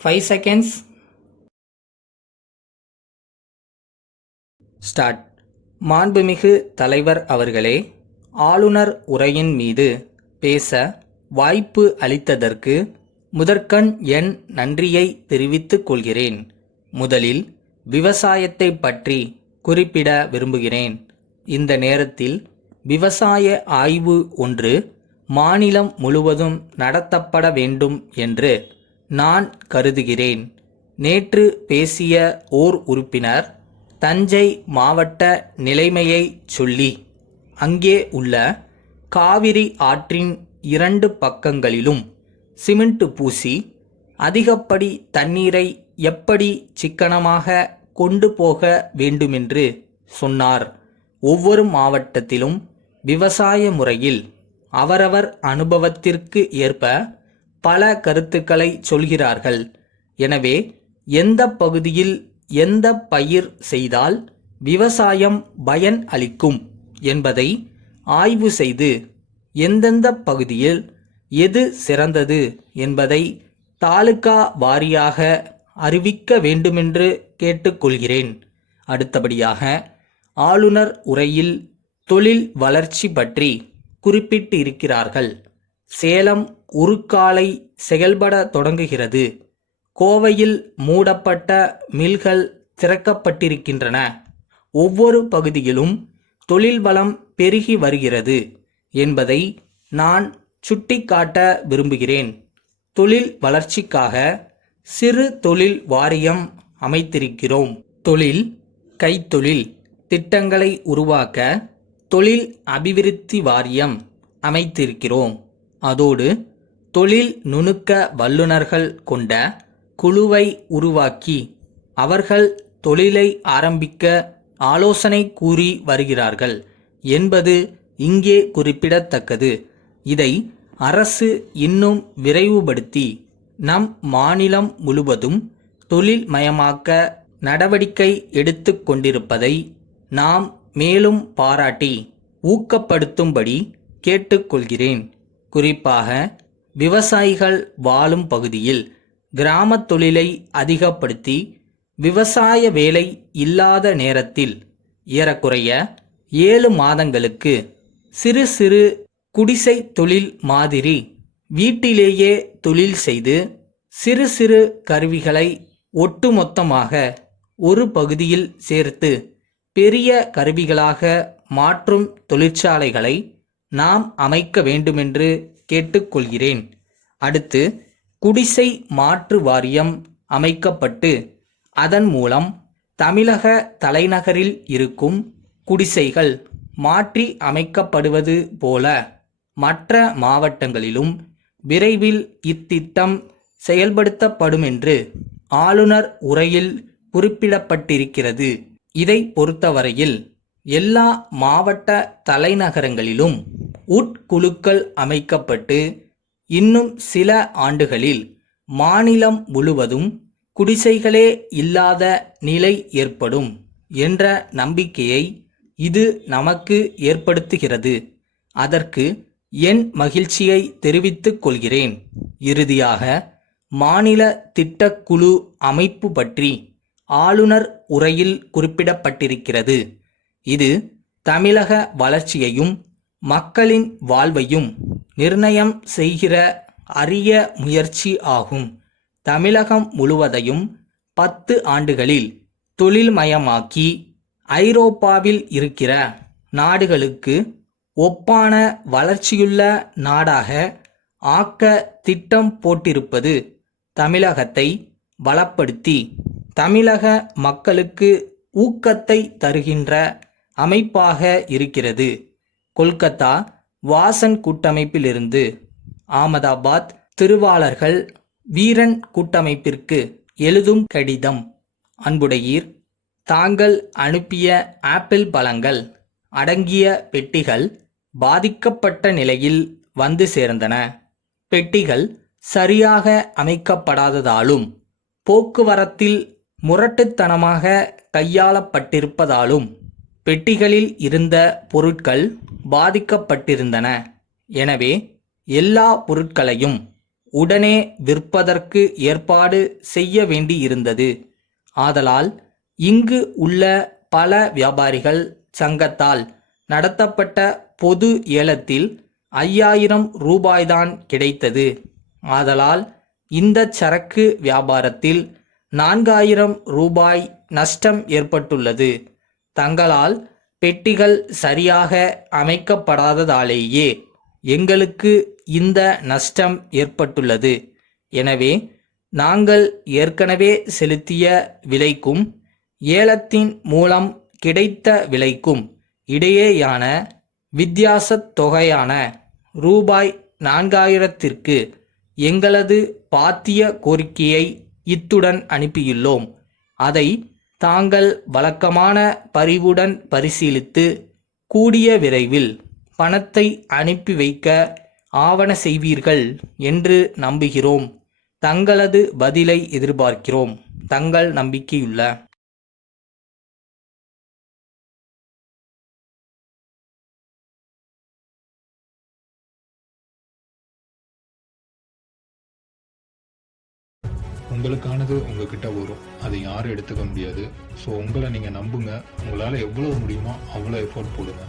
5 seconds. Start. மாண்புமிகு தலைவர் அவர்களே, ஆளுநர் உரையின் மீது பேச வாய்ப்பு அளித்ததற்கு முதற்கண் என் நன்றியை தெரிவித்துக் கொள்கிறேன். முதலில் விவசாயத்தை பற்றி குறிப்பிட விரும்புகிறேன். இந்த நேரத்தில் விவசாய ஆய்வு ஒன்று மாநிலம் முழுவதும் நடத்தப்பட வேண்டும் என்று நான் கருதுகிறேன். நேற்று பேசிய ஓர் உறுப்பினர் தஞ்சை மாவட்ட நிலைமையை சொல்லி அங்கே உள்ள காவிரி ஆற்றின் 2 பக்கங்களிலும் சிமெண்ட் பூசி அதிகப்படி தண்ணீரை எப்படி சிக்கனமாக கொண்டு போக வேண்டுமென்று சொன்னார். ஒவ்வொரு மாவட்டத்திலும் விவசாய முறையில் அவரவர் அனுபவத்திற்கு ஏற்ப பல கருத்துக்களை சொல்கிறார்கள். எனவே எந்த பகுதியில் எந்த பயிர் செய்தால் விவசாயம் பயன் அளிக்கும் என்பதை ஆய்வு செய்து எந்தெந்த பகுதியில் எது சிறந்தது என்பதை தாலுகா வாரியாக அறிவிக்க வேண்டுமென்று கேட்டுக்கொள்கிறேன். அடுத்தபடியாக ஆளுநர் உரையில் தொழில் வளர்ச்சி பற்றி குறிப்பிட்டு இருக்கிறார்கள். சேலம் உருக்காலை செயல்பட தொடங்குகிறது. கோவையில் மூடப்பட்ட மில்கள் திறக்கப்பட்டிருக்கின்றன. ஒவ்வொரு பகுதியிலும் தொழில் வளம் பெருகி வருகிறது என்பதை நான் சுட்டிக்காட்ட விரும்புகிறேன். தொழில் வளர்ச்சிக்காக சிறு தொழில் வாரியம் அமைத்திருக்கிறோம். தொழில் கைத்தொழில் திட்டங்களை உருவாக்க தொழில் அபிவிருத்தி வாரியம் அமைத்திருக்கிறோம். அதோடு தொழில் நுணுக்க வல்லுநர்கள் கொண்ட குழுவை உருவாக்கி அவர்கள் தொழிலை ஆரம்பிக்க ஆலோசனை கூறி வருகிறார்கள் என்பது இங்கே குறிப்பிடத்தக்கது. இதை அரசு இன்னும் விரைவுபடுத்தி நம் மாநிலம் முழுவதும் தொழில் மயமாக்க நடவடிக்கை எடுத்து கொண்டிருப்பதை நாம் மேலும் பாராட்டி ஊக்கப்படுத்தும்படி கேட்டுக்கொள்கிறேன். குறிப்பாக விவசாயிகள் வாழும் பகுதியில் கிராம தொழிலை அதிகப்படுத்தி விவசாய வேலை இல்லாத நேரத்தில் ஏறக்குறைய 7 மாதங்களுக்கு சிறு சிறு குடிசை தொழில் மாதிரி வீட்டிலேயே தொழில் செய்து சிறு சிறு கருவிகளை ஒட்டுமொத்தமாக ஒரு பகுதியில் சேர்த்து பெரிய கருவிகளாக மாற்றும் தொழிற்சாலைகளை நாம் அமைக்க வேண்டுமென்று கேட்டுக்கொள்கிறேன். அடுத்து குடிசை மாற்று வாரியம் அமைக்கப்பட்டு அதன் மூலம் தமிழக தலைநகரில் இருக்கும் குடிசைகள் மாற்றி அமைக்கப்படுவது போல மற்ற மாவட்டங்களிலும் விரைவில் இத்திட்டம் செயல்படுத்தப்படும் என்று ஆளுநர் உரையில் குறிப்பிடப்பட்டிருக்கிறது. இதை பொறுத்தவரையில் எல்லா மாவட்ட தலைநகரங்களிலும் உட்குழுக்கள் அமைக்கப்பட்டு இன்னும் சில ஆண்டுகளில் மாநிலம் முழுவதும் குடிசைகளே இல்லாத நிலை ஏற்படும் என்ற நம்பிக்கையை இது நமக்கு ஏற்படுத்துகிறது. அதற்கு என் மகிழ்ச்சியை தெரிவித்துக் கொள்கிறேன். இறுதியாக மாநில திட்டக்குழு அமைப்பு பற்றி ஆளுநர் உரையில் குறிப்பிடப்பட்டிருக்கிறது. இது தமிழக வளர்ச்சியையும் மக்களின் வாழ்வையும் நிர்ணயம் செய்கிற அரிய முயற்சி ஆகும். தமிழகம் முழுவதையும் 10 ஆண்டுகளில் தொழில்மயமாக்கி ஐரோப்பாவில் இருக்கிற நாடுகளுக்கு ஒப்பான வளர்ச்சியுள்ள நாடாக ஆக்க திட்டம் போட்டிருப்பது தமிழகத்தை பலப்படுத்தி தமிழக மக்களுக்கு ஊக்கத்தை தருகின்ற அமைப்பாக இருக்கிறது. கொல்கத்தா வாசன் கூட்டமைப்பிலிருந்து ஆமதாபாத் திருவாளர்கள் வீரன் கூட்டமைப்பிற்கு எழுதும் கடிதம். அன்புடையீர், தாங்கள் அனுப்பிய ஆப்பிள் பழங்கள் அடங்கிய பெட்டிகள் பாதிக்கப்பட்ட நிலையில் வந்து சேர்ந்தன. பெட்டிகள் சரியாக அமைக்கப்படாததாலும் போக்குவரத்தில் முரட்டுத்தனமாக கையாளப்பட்டிருப்பதாலும் பெட்டிகளில் இருந்த பொருட்கள் பாதிக்கப்பட்டிருந்தன. எனவே எல்லா பொருட்களையும் உடனே விற்பதற்கு ஏற்பாடு செய்ய வேண்டியிருந்தது. ஆதலால் இங்கு உள்ள பல வியாபாரிகள் சங்கத்தால் நடத்தப்பட்ட பொது ஏலத்தில் 5000 ரூபாய்தான் கிடைத்தது. ஆதலால் இந்த சரக்கு வியாபாரத்தில் 4000 ரூபாய் நஷ்டம் ஏற்பட்டுள்ளது. தங்களால் பெட்டிகள் சரியாக அமைக்கப்படாததாலேயே எங்களுக்கு இந்த நஷ்டம் ஏற்பட்டுள்ளது. எனவே நாங்கள் ஏற்கனவே செலுத்திய விலைக்கும் ஏலத்தின் மூலம் கிடைத்த விலைக்கும் இடையேயான வித்தியாசத் தொகையான ரூபாய் 4000ற்கு எங்களது பாத்திய கோரிக்கையை இத்துடன் அனுப்பியுள்ளோம். அதை தாங்கள் வழக்கமான பரிவுடன் பரிசீலித்து கூடிய விரைவில் பணத்தை அனுப்பி வைக்க ஆவன செய்வீர்கள் என்று நம்புகிறோம். தங்களது பதிலை எதிர்பார்க்கிறோம். தங்கள் நம்பிக்கையுள்ள உங்களுக்கானது உங்ககிட்ட வரும். அதை யாரும் எடுத்துக்க முடியாது. ஸோ உங்களை நீங்கள் நம்புங்க. உங்களால் எவ்வளோ முடியுமோ அவ்வளோ எஃபோர்ட் போடுங்க.